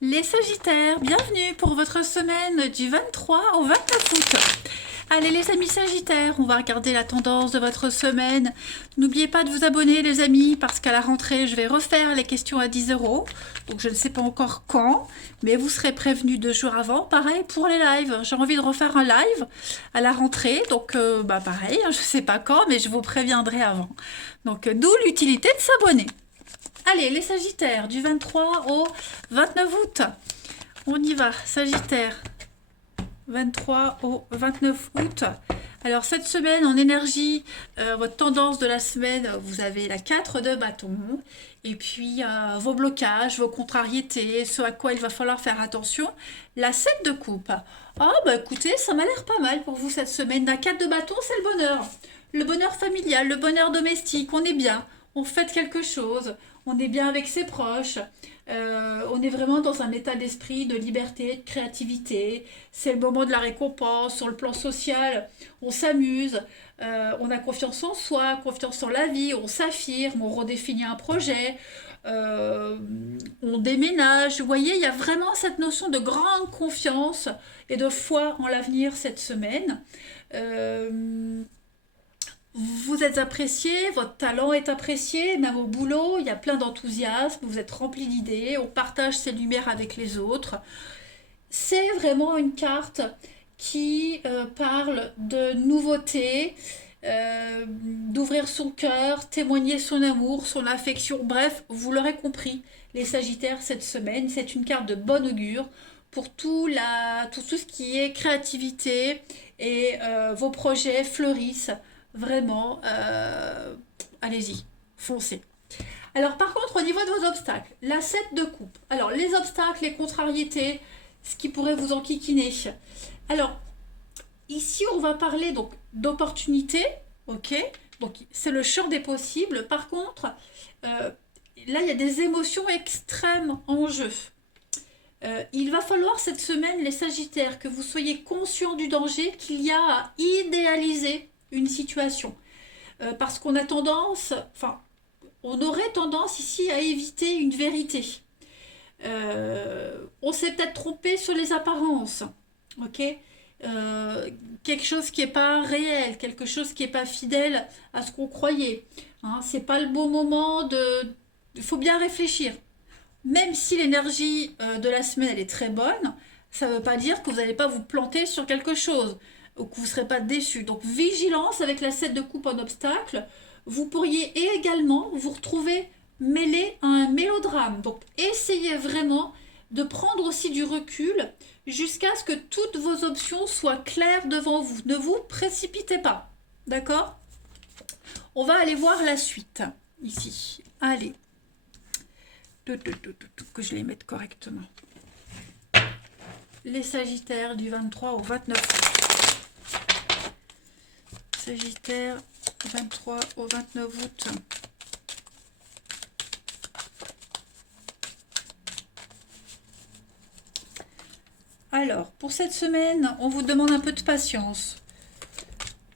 Les Sagittaires, bienvenue pour votre semaine du 23 au 29 août. Allez les amis Sagittaires, on va regarder la tendance de votre semaine. N'oubliez pas de vous abonner les amis, parce qu'à la rentrée, je vais refaire les questions à 10 euros. Donc je ne sais pas encore quand, mais vous serez prévenus 2 jours avant. Pareil pour les lives, j'ai envie de refaire un live à la rentrée. Donc pareil, je ne sais pas quand, mais je vous préviendrai avant. Donc d'où l'utilité de s'abonner. Allez, les Sagittaires, du 23 au 29 août. On y va, Sagittaire, 23 au 29 août. Alors, cette semaine, en énergie, votre tendance de la semaine, vous avez la 4 de bâton. Et puis, vos blocages, vos contrariétés, ce à quoi il va falloir faire attention. La 7 de coupe. Ah, bah écoutez, ça m'a l'air pas mal pour vous cette semaine. La 4 de bâton, c'est le bonheur. Le bonheur familial, le bonheur domestique, on est bien. On fait quelque chose, on est bien avec ses proches, on est vraiment dans un état d'esprit de liberté, de créativité. C'est le moment de la récompense. Sur le plan social, on s'amuse, on a confiance en soi, confiance en la vie, on s'affirme, on redéfinit un projet, euh, on déménage. Vous voyez, il y a vraiment cette notion de grande confiance et de foi en l'avenir cette semaine. Euh, vous êtes apprécié, votre talent est apprécié, même au boulot, il y a plein d'enthousiasme, vous êtes rempli d'idées, on partage ses lumières avec les autres. C'est vraiment une carte qui parle de nouveauté, d'ouvrir son cœur, témoigner son amour, son affection. Bref, vous l'aurez compris, les Sagittaires, cette semaine, c'est une carte de bon augure pour tout ce qui est créativité et vos projets fleurissent. Vraiment, allez-y, foncez. Alors par contre, au niveau de vos obstacles, la 7 de coupe. Alors les obstacles, les contrariétés, ce qui pourrait vous enquiquiner. Alors ici, on va parler donc d'opportunités, ok. Donc c'est le champ des possibles. Par contre, euh, là, il y a des émotions extrêmes en jeu. Il va falloir cette semaine, les Sagittaires, que vous soyez conscients du danger qu'il y a à idéaliser une situation. Parce qu'on a tendance, enfin, on aurait tendance ici à éviter une vérité. On s'est peut-être trompé sur les apparences, ok. Quelque chose qui n'est pas réel, quelque chose qui n'est pas fidèle à ce qu'on croyait. Hein, c'est pas le bon moment de. Il faut bien réfléchir. Même si l'énergie de la semaine elle est très bonne, ça ne veut pas dire que vous n'allez pas vous planter sur quelque chose ou que vous ne serez pas déçu. Donc vigilance avec la 7 de coupe en obstacle. Vous pourriez également vous retrouver mêlé à un mélodrame. Donc essayez vraiment de prendre aussi du recul jusqu'à ce que toutes vos options soient claires devant vous. Ne vous précipitez pas. D'accord? On va aller voir la suite ici. Allez, que je les mette correctement. Les Sagittaires du 23 au 29 août. Sagittaire 23 au 29 août. Alors, pour cette semaine, on vous demande un peu de patience.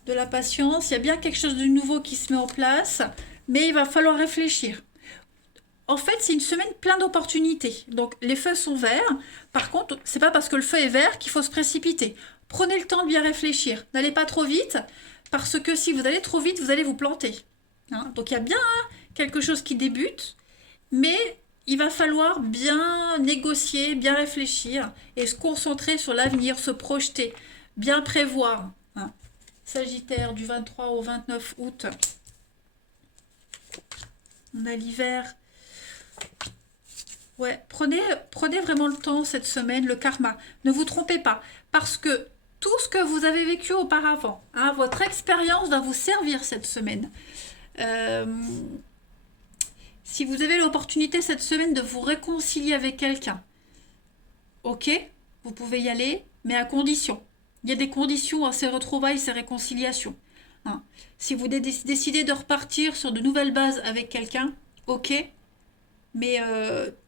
De la patience, il y a bien quelque chose de nouveau qui se met en place, mais il va falloir réfléchir. En fait, c'est une semaine pleine d'opportunités. Donc, les feux sont verts. Par contre, c'est pas parce que le feu est vert qu'il faut se précipiter. Prenez le temps de bien réfléchir. N'allez pas trop vite, parce que si vous allez trop vite, vous allez vous planter. Hein. Donc, il y a bien quelque chose qui débute, mais il va falloir bien négocier, bien réfléchir et se concentrer sur l'avenir, se projeter, bien prévoir. Hein. Sagittaire du 23 au 29 août. On a l'hiver. Ouais, prenez vraiment le temps cette semaine, le karma. Ne vous trompez pas, parce que tout ce que vous avez vécu auparavant, hein, votre expérience va vous servir cette semaine. Euh, si vous avez l'opportunité cette semaine de vous réconcilier avec quelqu'un, ok, vous pouvez y aller, mais à condition. Il y a des conditions à ces retrouvailles, ces réconciliations. Hein. Si vous décidez de repartir sur de nouvelles bases avec quelqu'un, ok, mais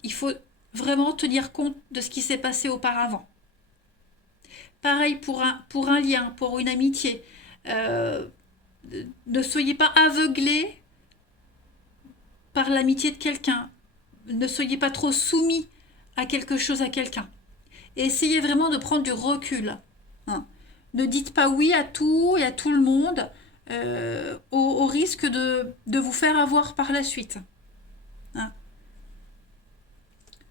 il faut vraiment tenir compte de ce qui s'est passé auparavant. Pareil pour un lien, pour une amitié. Euh, ne soyez pas aveuglés par l'amitié de quelqu'un. Ne soyez pas trop soumis à quelque chose, à quelqu'un. Et essayez vraiment de prendre du recul. Hein. Ne dites pas oui à tout et à tout le monde au risque de vous faire avoir par la suite. Hein.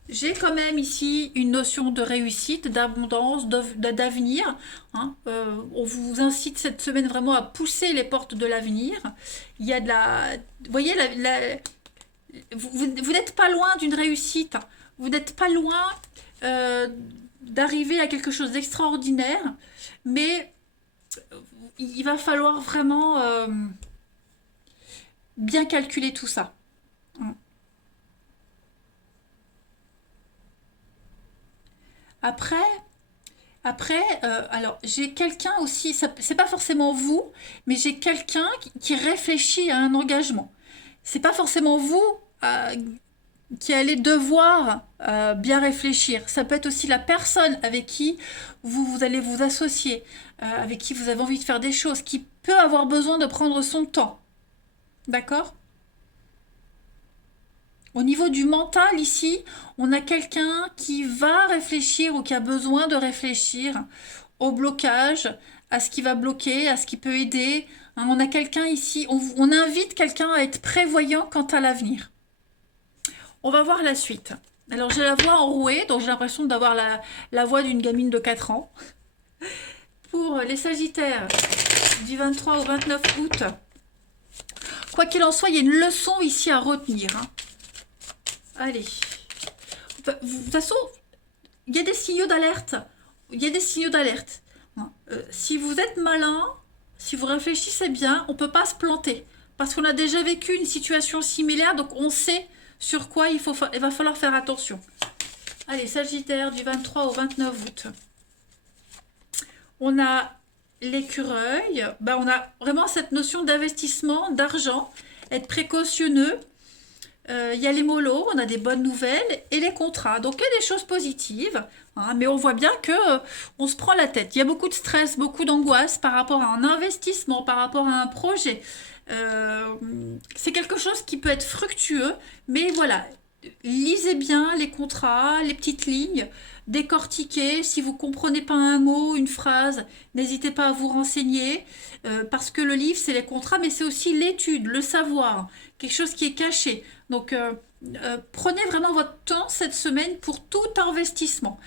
J'ai quand même ici une notion de réussite, d'abondance, d'avenir. Hein. On vous incite cette semaine vraiment à pousser les portes de l'avenir. Il y a de la... Vous voyez, vous n'êtes pas loin d'une réussite. Vous n'êtes pas loin euh, d'arriver à quelque chose d'extraordinaire. Mais il va falloir vraiment bien calculer tout ça. Après, alors j'ai quelqu'un aussi, c'est pas forcément vous, mais j'ai quelqu'un qui réfléchit à un engagement. C'est pas forcément vous euh, qui allez devoir bien réfléchir. Ça peut être aussi la personne avec qui vous allez vous associer, avec qui vous avez envie de faire des choses, qui peut avoir besoin de prendre son temps. D'accord? Au niveau du mental, ici, on a quelqu'un qui va réfléchir ou qui a besoin de réfléchir au blocage, à ce qui va bloquer, à ce qui peut aider. Hein, on a quelqu'un ici, on invite quelqu'un à être prévoyant quant à l'avenir. On va voir la suite. Alors j'ai la voix enrouée, donc j'ai l'impression d'avoir la voix d'une gamine de 4 ans. Pour les Sagittaires, du 23 au 29 août, quoi qu'il en soit, il y a une leçon ici à retenir. Hein. Allez. De toute façon, il y a des signaux d'alerte. Il y a des signaux d'alerte. Si vous êtes malin, si vous réfléchissez bien, on ne peut pas se planter. Parce qu'on a déjà vécu une situation similaire, donc on sait sur quoi il va falloir faire attention. Allez, Sagittaire, du 23 au 29 août. On a l'écureuil. Ben, on a vraiment cette notion d'investissement, d'argent, être précautionneux. Il y a les mollos, on a des bonnes nouvelles, et les contrats. Donc il y a des choses positives, hein, mais on voit bien que on se prend la tête. Il y a beaucoup de stress, beaucoup d'angoisse par rapport à un investissement, par rapport à un projet. Euh, c'est quelque chose qui peut être fructueux, mais voilà, lisez bien les contrats, les petites lignes, décortiquez. Si vous comprenez pas un mot, une phrase, n'hésitez pas à vous renseigner, parce que le livre, c'est les contrats, mais c'est aussi l'étude, le savoir, quelque chose qui est caché. Donc, prenez vraiment votre temps cette semaine pour tout investissement.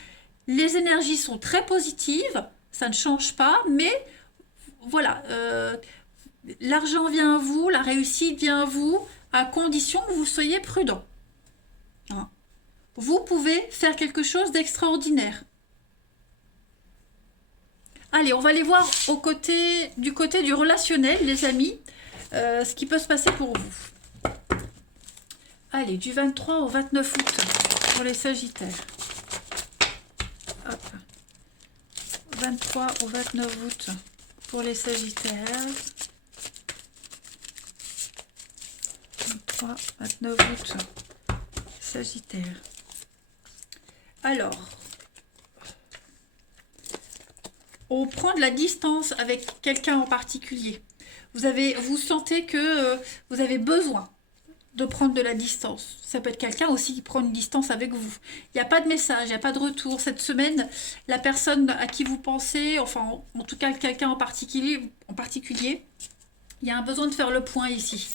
Les énergies sont très positives, ça ne change pas, mais voilà, l'argent vient à vous, la réussite vient à vous, à condition que vous soyez prudent. Hein. Vous pouvez faire quelque chose d'extraordinaire. Allez, on va aller voir du côté du relationnel, les amis, ce qui peut se passer pour vous. Allez, du 23 au 29 août pour les Sagittaires. Hop. 23 au 29 août pour les Sagittaires. 23, 29 août, Sagittaire. Alors, on prend de la distance avec quelqu'un en particulier. Vous sentez que vous avez besoin de prendre de la distance. Ça peut être quelqu'un aussi qui prend une distance avec vous. Il n'y a pas de message, il n'y a pas de retour. Cette semaine, la personne à qui vous pensez, enfin en tout cas quelqu'un en particulier, il y a un besoin de faire le point ici.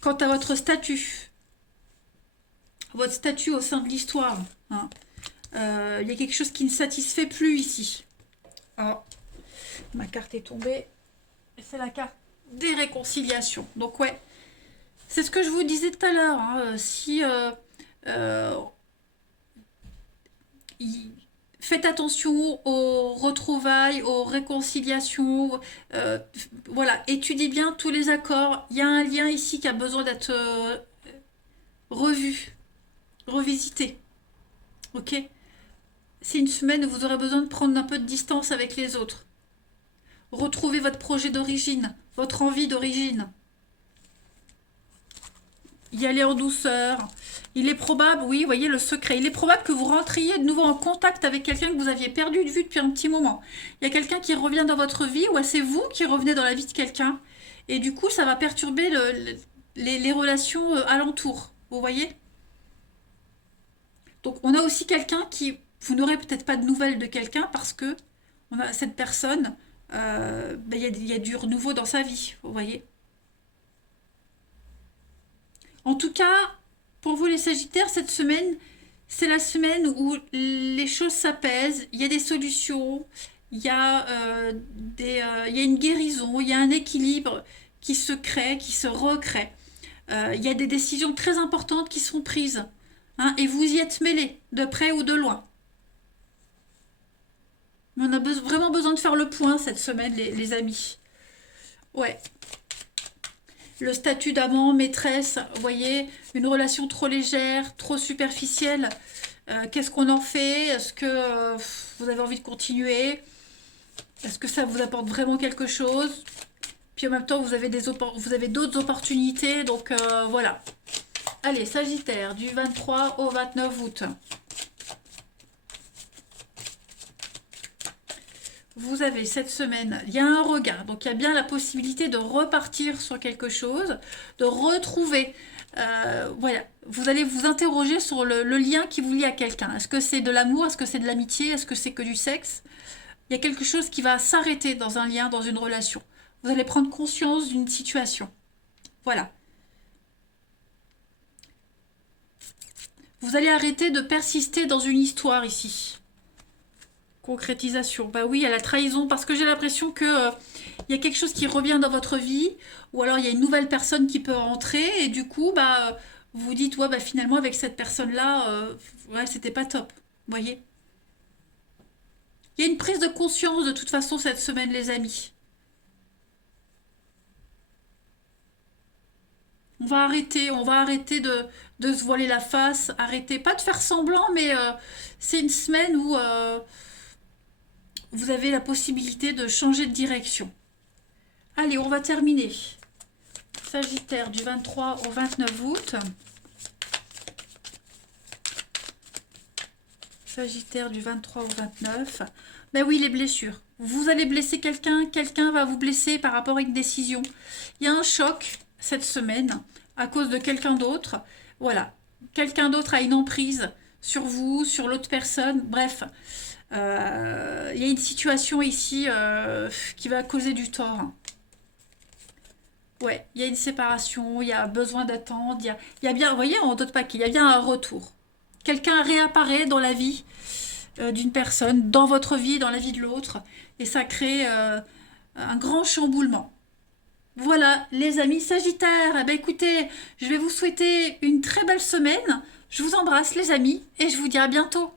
Quant à votre statut au sein de l'histoire, hein, il y a quelque chose qui ne satisfait plus ici. Alors, ma carte est tombée. C'est la carte des réconciliations. Donc ouais, c'est ce que je vous disais tout à l'heure. Hein, si faites attention aux retrouvailles, aux réconciliations. Voilà, étudiez bien tous les accords. Il y a un lien ici qui a besoin d'être revu, revisité. Ok? C'est une semaine où vous aurez besoin de prendre un peu de distance avec les autres. Retrouvez votre projet d'origine, votre envie d'origine. Y aller en douceur. Il est probable, oui, voyez le secret, il est probable que vous rentriez de nouveau en contact avec quelqu'un que vous aviez perdu de vue depuis un petit moment. Il y a quelqu'un qui revient dans votre vie, ou c'est vous qui revenez dans la vie de quelqu'un. Et du coup, ça va perturber les relations alentour. Vous voyez? Donc on a aussi quelqu'un qui, vous n'aurez peut-être pas de nouvelles de quelqu'un parce que on a cette personne, ben, il y a du renouveau dans sa vie, vous voyez. En tout cas, pour vous les Sagittaires, cette semaine, c'est la semaine où les choses s'apaisent, il y a des solutions, il y a, il y a une guérison, il y a un équilibre qui se crée, qui se recrée. Il y a des décisions très importantes qui sont prises, hein, et vous y êtes mêlés, de près ou de loin. Mais on a vraiment besoin de faire le point cette semaine, les amis. Ouais. Le statut d'amant, maîtresse, vous voyez, une relation trop légère, trop superficielle. Qu'est-ce qu'on en fait? Est-ce que vous avez envie de continuer? Est-ce que ça vous apporte vraiment quelque chose? Puis en même temps, vous avez d'autres opportunités. Donc voilà. Allez, Sagittaire, du 23 au 29 août. Vous avez cette semaine, il y a un regain, donc il y a bien la possibilité de repartir sur quelque chose, de retrouver, voilà, vous allez vous interroger sur le lien qui vous lie à quelqu'un. Est-ce que c'est de l'amour? Est-ce que c'est de l'amitié? Est-ce que c'est que du sexe? Il y a quelque chose qui va s'arrêter dans un lien, dans une relation. Vous allez prendre conscience d'une situation. Voilà. Vous allez arrêter de persister dans une histoire ici. Concrétisation. Bah oui, il y a la trahison parce que j'ai l'impression que il y a quelque chose qui revient dans votre vie ou alors il y a une nouvelle personne qui peut rentrer et du coup bah vous vous dites ouais bah finalement avec cette personne-là ouais, c'était pas top. Vous voyez? Il y a une prise de conscience de toute façon cette semaine les amis. On va arrêter de se voiler la face, arrêter pas de faire semblant mais c'est une semaine où vous avez la possibilité de changer de direction. Allez, on va terminer. Sagittaire du 23 au 29 août. Sagittaire du 23 au 29. Ben oui, les blessures. Vous allez blesser quelqu'un, quelqu'un va vous blesser par rapport à une décision. Il y a un choc cette semaine à cause de quelqu'un d'autre. Voilà. Quelqu'un d'autre a une emprise sur vous, sur l'autre personne. Bref, il y a une situation ici qui va causer du tort. Ouais, il y a une séparation, il y a besoin d'attendre, il y a bien, vous voyez, on doute pas qu'il y a bien un retour. Quelqu'un réapparaît dans la vie d'une personne, dans votre vie, dans la vie de l'autre, et ça crée un grand chamboulement. Voilà, les amis Sagittaires, eh ben écoutez, je vais vous souhaiter une très belle semaine. Je vous embrasse les amis, et je vous dis à bientôt.